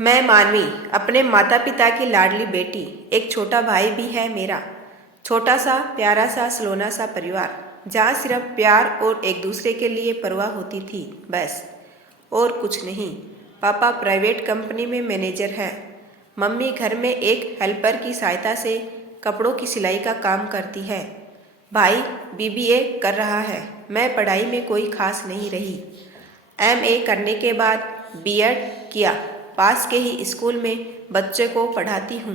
मैं मानवी, अपने माता पिता की लाडली बेटी। एक छोटा भाई भी है मेरा। छोटा सा प्यारा सा सलोना सा परिवार, जहाँ सिर्फ प्यार और एक दूसरे के लिए परवाह होती थी, बस और कुछ नहीं। पापा प्राइवेट कंपनी में मैनेजर है। मम्मी घर में एक हेल्पर की सहायता से कपड़ों की सिलाई का काम करती है। भाई बीबीए कर रहा है। मैं पढ़ाई में कोई खास नहीं रही। एमए करने के बाद बीएड किया। पास के ही स्कूल में बच्चे को पढ़ाती हूँ।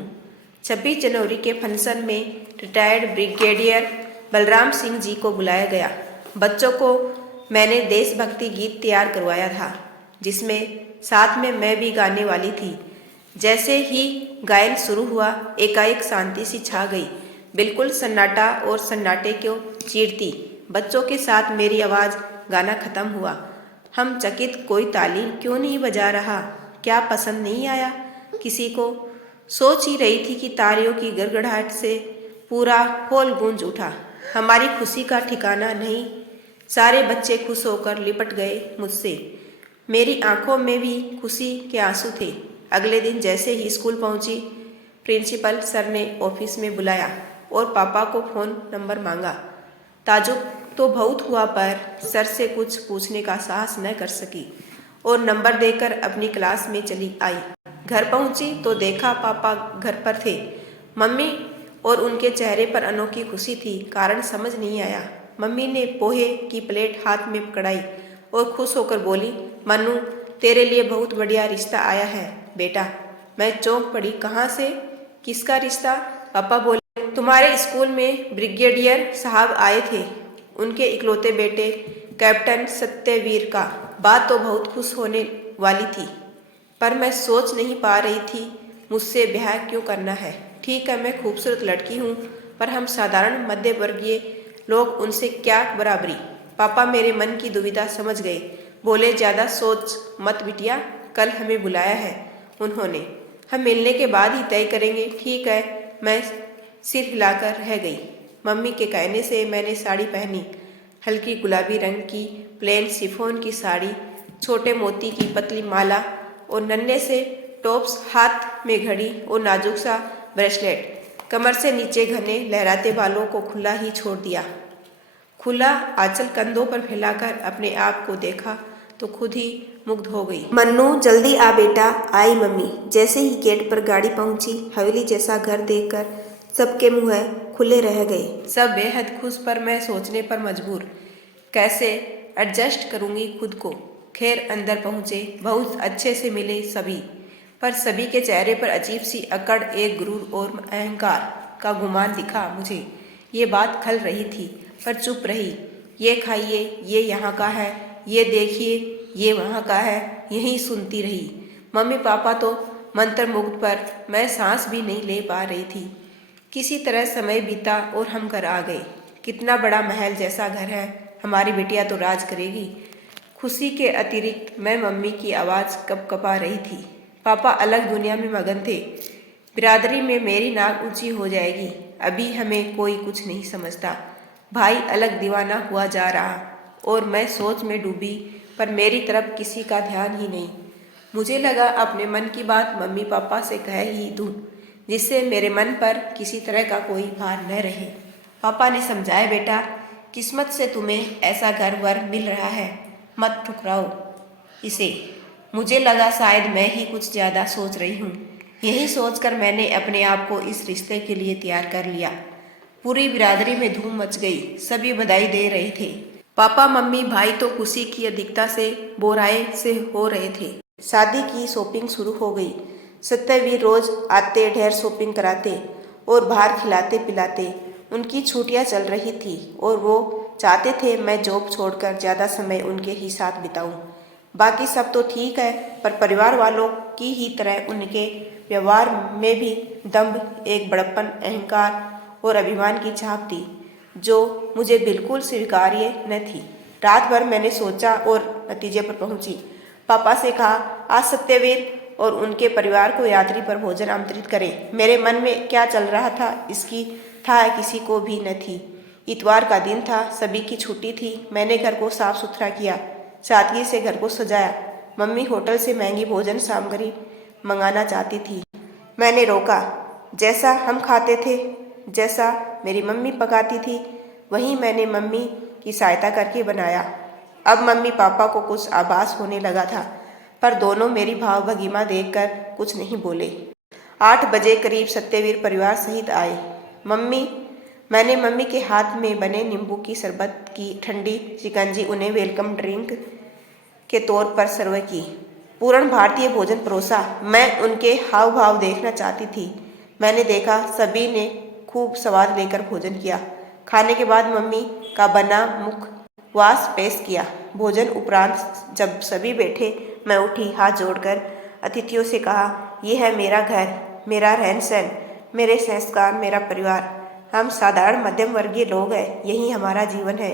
26 जनवरी के फंक्शन में रिटायर्ड ब्रिगेडियर बलराम सिंह जी को बुलाया गया। बच्चों को मैंने देशभक्ति गीत तैयार करवाया था, जिसमें साथ में मैं भी गाने वाली थी। जैसे ही गायन शुरू हुआ, एकाएक शांति सी छा गई। बिल्कुल सन्नाटा, और सन्नाटे को चीरती बच्चों के साथ मेरी आवाज़। गाना खत्म हुआ। हम चकित, कोई ताली क्यों नहीं बजा रहा? क्या पसंद नहीं आया किसी को? सोच ही रही थी कि तालियों की गड़गड़ाहट से पूरा हॉल गूंज उठा। हमारी खुशी का ठिकाना नहीं। सारे बच्चे खुश होकर लिपट गए मुझसे। मेरी आंखों में भी खुशी के आंसू थे। अगले दिन जैसे ही स्कूल पहुंची, प्रिंसिपल सर ने ऑफिस में बुलाया और पापा को फ़ोन नंबर मांगा। ताजुब तो बहुत हुआ, पर सर से कुछ पूछने का साहस न कर सकी और नंबर देकर अपनी क्लास में चली आई। घर पहुंची तो देखा पापा घर पर थे। मम्मी और उनके चेहरे पर अनोखी खुशी थी। कारण समझ नहीं आया। मम्मी ने पोहे की प्लेट हाथ में पकड़ाई और खुश होकर बोली, मन्नू, तेरे लिए बहुत बढ़िया रिश्ता आया है बेटा। मैं चौंक पड़ी। कहाँ से? किसका रिश्ता? पापा बोले, तुम्हारे स्कूल में ब्रिगेडियर साहब आए थे, उनके इकलौते बेटे कैप्टन सत्यवीर का। बात तो बहुत खुश होने वाली थी, पर मैं सोच नहीं पा रही थी मुझसे ब्याह क्यों करना है। ठीक है, मैं खूबसूरत लड़की हूँ, पर हम साधारण मध्य वर्गीय लोग, उनसे क्या बराबरी। पापा मेरे मन की दुविधा समझ गए। बोले, ज़्यादा सोच मत बिटिया, कल हमें बुलाया है उन्होंने। हम मिलने के बाद ही तय करेंगे। ठीक है, मैं सिर हिलाकर रह गई। मम्मी के कहने से मैंने साड़ी पहनी। हल्की गुलाबी रंग की प्लेन शिफॉन की साड़ी, छोटे मोती की पतली माला और नन्हे से टॉप्स, हाथ में घड़ी और नाजुक सा ब्रेसलेट। कमर से नीचे घने लहराते बालों को खुला ही छोड़ दिया। खुला आंचल कंधों पर फैलाकर अपने आप को देखा तो खुद ही मुग्ध हो गई। मन्नू, जल्दी आ बेटा। आई मम्मी। जैसे ही गेट पर गाड़ी पहुंची, हवेली जैसा घर देखकर सबके मुंह खुले रह गए। सब बेहद खुश, पर मैं सोचने पर मजबूर, कैसे एडजस्ट करूंगी खुद को। खैर अंदर पहुंचे, बहुत अच्छे से मिले सभी, पर सभी के चेहरे पर अजीब सी अकड़, एक गुरूर और अहंकार का गुमान दिखा मुझे। ये बात खल रही थी, पर चुप रही। ये खाइए, ये यहाँ का है, ये देखिए, ये वहाँ का है, यही सुनती रही। मम्मी पापा तो मंत्रमुग्ध, पर मैं सांस भी नहीं ले पा रही थी। किसी तरह समय बीता और हम घर आ गए। कितना बड़ा महल जैसा घर है। हमारी बिटिया तो राज करेगी। खुशी के अतिरिक्त मैं मम्मी की आवाज़ कपकपा रही थी। पापा अलग दुनिया में मगन थे। बिरादरी में मेरी नाक ऊंची हो जाएगी, अभी हमें कोई कुछ नहीं समझता। भाई अलग दीवाना हुआ जा रहा और मैं सोच में डूबी, पर मेरी तरफ किसी का ध्यान ही नहीं। मुझे लगा अपने मन की बात मम्मी पापा से कह ही दूँ, जिससे मेरे मन पर किसी तरह का कोई भार न रहे। पापा ने समझाया, बेटा, किस्मत से तुम्हें ऐसा घर वर मिल रहा है, मत ठुकराओ इसे। मुझे लगा शायद मैं ही कुछ ज़्यादा सोच रही हूँ। यही सोचकर मैंने अपने आप को इस रिश्ते के लिए तैयार कर लिया। पूरी बिरादरी में धूम मच गई। सभी बधाई दे रहे थे। पापा मम्मी भाई तो खुशी की अधिकता से बोराए से हो रहे थे। शादी की शॉपिंग शुरू हो गई। सत्यवीर रोज आते, ढेर शॉपिंग कराते और बाहर खिलाते पिलाते। उनकी छुट्टियां चल रही थी और वो चाहते थे मैं जॉब छोड़कर ज़्यादा समय उनके ही साथ बिताऊं। बाकी सब तो ठीक है, पर परिवार वालों की ही तरह उनके व्यवहार में भी दम्भ, एक बड़प्पन, अहंकार और अभिमान की छाप थी, जो मुझे बिल्कुल स्वीकार्य न थी। रात भर मैंने सोचा और नतीजे पर पहुंची। पापा से कहा, आज सत्यवीर और उनके परिवार को यात्री पर भोजन आमंत्रित करें। मेरे मन में क्या चल रहा था इसकी था किसी को भी न थी। इतवार का दिन था, सभी की छुट्टी थी। मैंने घर को साफ सुथरा किया, सादगी से घर को सजाया। मम्मी होटल से महंगी भोजन सामग्री मंगाना चाहती थी। मैंने रोका। जैसा हम खाते थे, जैसा मेरी मम्मी पकाती थी, वही मैंने मम्मी की सहायता करके बनाया। अब मम्मी पापा को कुछ आभास होने लगा था, पर दोनों मेरी भाव भंगिमा देखकर कुछ नहीं बोले। 8 बजे करीब सत्यवीर परिवार सहित आए। मैंने मम्मी के हाथ में बने नींबू की शरबत की ठंडी शिकंजी उन्हें वेलकम ड्रिंक के तौर पर सर्व की। पूर्ण भारतीय भोजन परोसा। मैं उनके हाव भाव देखना चाहती थी। मैंने देखा सभी ने खूब स्वाद लेकर भोजन किया। खाने के बाद मम्मी का बना मुखवास पेश किया। भोजन उपरांत जब सभी बैठे, मैं उठी, हाथ जोड़कर अतिथियों से कहा, ये है मेरा घर, मेरा रहन सहन, मेरे संस्कार, मेरा परिवार। हम साधारण मध्यम वर्गीय लोग हैं। यही हमारा जीवन है,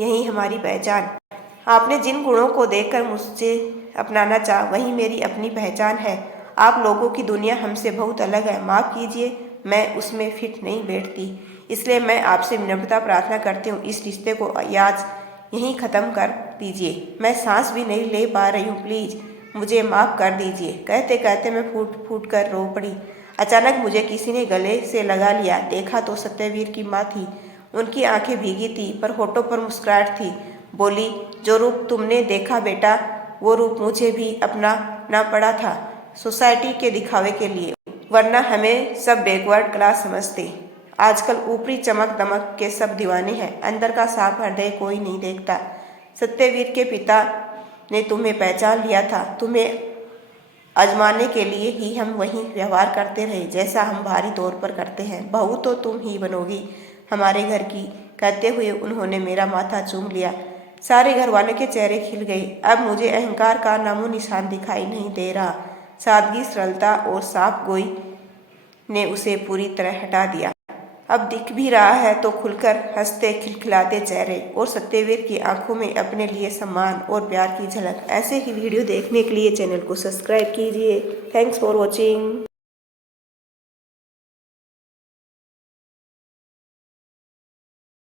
यही हमारी पहचान। आपने जिन गुणों को देखकर मुझसे अपनाना चाहा, वही मेरी अपनी पहचान है। आप लोगों की दुनिया हमसे बहुत अलग है। माफ़ कीजिए, मैं उसमें फिट नहीं बैठती। इसलिए मैं आपसे विनम्रता प्रार्थना करती हूँ, इस रिश्ते को आज यहीं ख़त्म कर दीजिए। मैं सांस भी नहीं ले पा रही हूँ, प्लीज़ मुझे माफ़ कर दीजिए। कहते कहते मैं फूट फूट कर रो पड़ी। अचानक मुझे किसी ने गले से लगा लिया। देखा तो सत्यवीर की माँ थी। उनकी आंखें भीगी थी, पर होठों पर मुस्कुराहट थी। बोली, जो रूप तुमने देखा बेटा, वो रूप मुझे भी अपनाना पड़ा था, सोसाइटी के दिखावे के लिए, वरना हमें सब बैकवर्ड क्लास समझते। आजकल ऊपरी चमक दमक के सब दीवाने हैं, अंदर का साफ हृदय कोई नहीं देखता। सत्यवीर के पिता ने तुम्हें पहचान लिया था। तुम्हें आजमाने के लिए ही हम वही व्यवहार करते रहे, जैसा हम बाहरी तौर पर करते हैं। बहू तो तुम ही बनोगी हमारे घर की। कहते हुए उन्होंने मेरा माथा चूम लिया। सारे घर वालों के चेहरे खिल गए। अब मुझे अहंकार का नामो निशान दिखाई नहीं दे रहा। सादगी, सरलता और साफ गोई ने उसे पूरी तरह हटा दिया। अब दिख भी रहा है तो खुलकर हंसते खिलखिलाते चेहरे और सत्यवीर की आंखों में अपने लिए सम्मान और प्यार की झलक। ऐसे ही वीडियो देखने के लिए चैनल को सब्सक्राइब कीजिए। Thanks for watching.